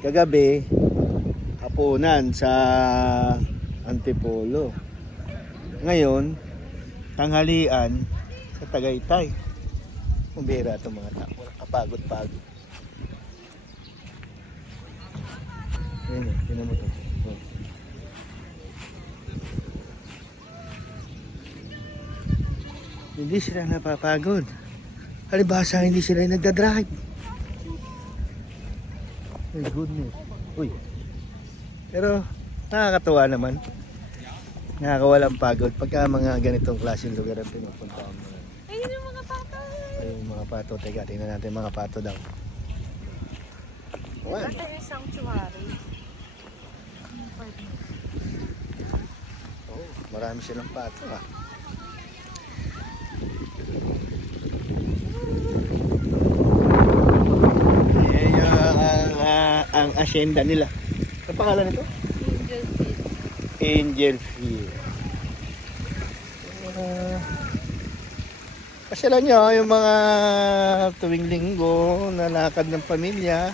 kagabi, hapunan sa Antipolo. Ngayon, tanghalian sa Tagaytay. Kumbira itong mga tao. Walang kapagod-pagod. Ayan eh, tinan mo ito. Oh. Hindi sila napapagod. Halibasa, hindi sila nagdadrive. My goodness. Uy. Pero nakakatuwa naman. Nakakawalang pagod pagka mga ganitong klaseng lugar ang pinupuntahan mo. Ayun yung mga pato. Ayun mga pato. Teka, tingnan natin mga pato daw. Wow. Ito yung sanctuary. Oh, marami silang pato ah. Ayan yung ang asyenda nila. Ang pangalan nito? Angel Feet. Angel Feet. Pasyalan nyo yung mga tuwing linggo na lakad ng pamilya.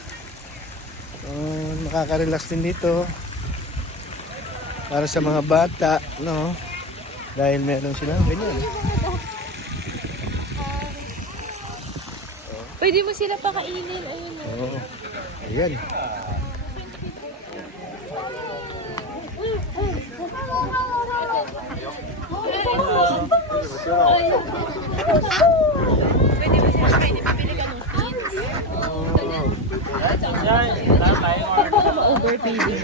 Makaka-relax din dito para sa mga bata, no? Dahil meron silang ganyan. Pwede mo sila pakainin. Ayun o. Oo. Ayan. Pwede mo sila pwede bibili ka ng feeds. Baka ma-overfeeding.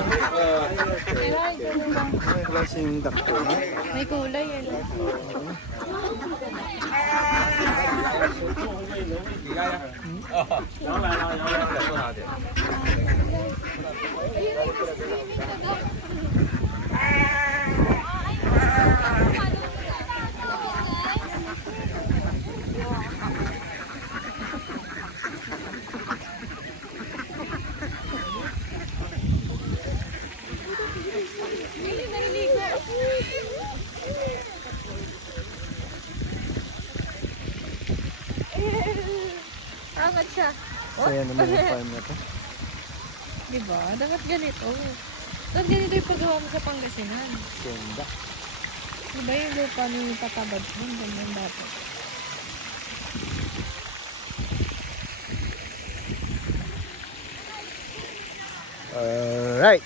May klaseng dakto, no? May kulay yan. Angat siya. Saya naman yung farm na to. Diba? Dapat ganito. Dapat ganito yung paggawa mo sa Pangasinan. Ganda. Diba yung lupa nung tatabad mo? Ganyan dapat. Alright.